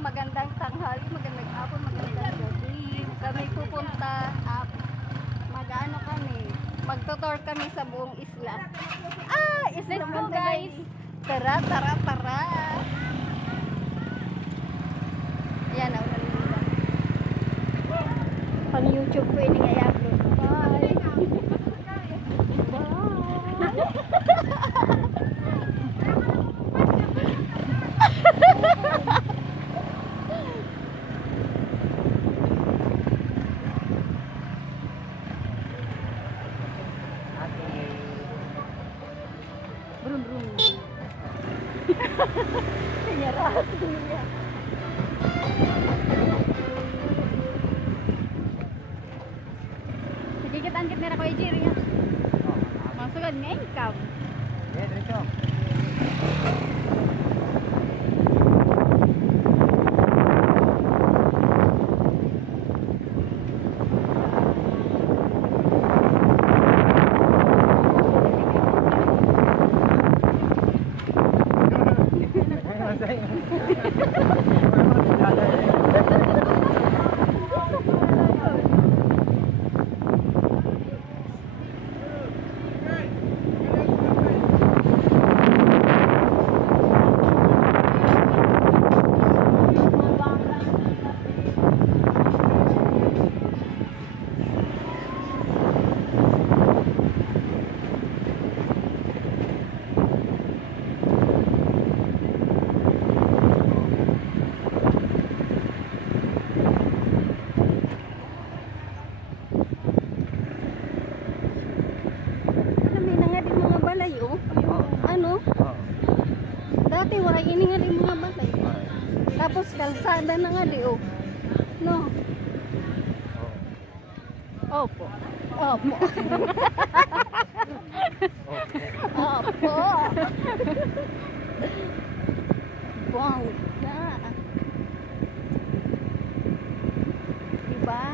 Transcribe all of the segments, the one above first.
magandang tanghali, magandang hapon, magandang gabi. Kami pupunta at mag-ano kami, magtutor kami sa buong isla. Isla mo guys! Tara, tara, tara! Ayan, nalililang. Pang YouTube ko ini nga i-upload. Bye! Brum brum. Penyerahan dunia. Sedikit angkit merah kau ijir ya. Masukkan ngengkam. Ya, diretso. Ano? Dati wala ini nga di mga balay. Tapos kalsada na nga di No. Opo. Opo. Opo. Bongga. Diba?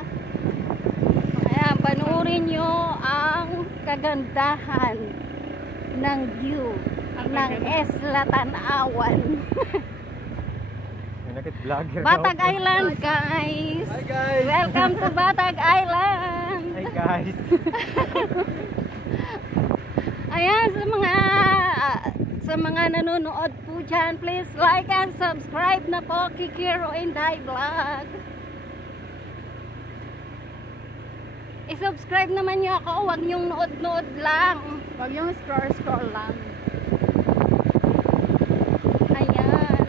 Ayan, panuorin nyo ang kagandahan ng view ng Isla Tanawan. Batag Island, guys. Hi guys. Welcome to Batag Island. Hi guys. Ayan, sa mga nanonood po dyan, please like and subscribe na po Kikiro Inday Vlog. I-subscribe naman nyo ako, huwag nyong nood-nood lang. Huwag yung scroll lang. Ayan.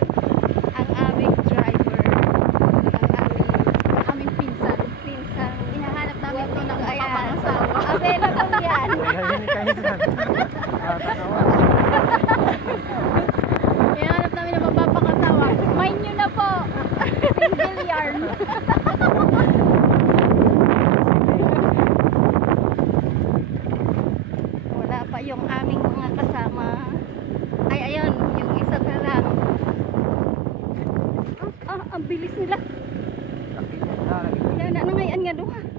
Ang aming driver. Ang aming pinsan. Hinahanap namin ito ng mapapangasawa. Available yan. Hinahanap namin ng mapapangasawa. Mind nyo na po. Single yarn. Yung aming mga kasama ay ayun, yung isa na lang. Ang bilis nila. Yan na ngayon nga doon.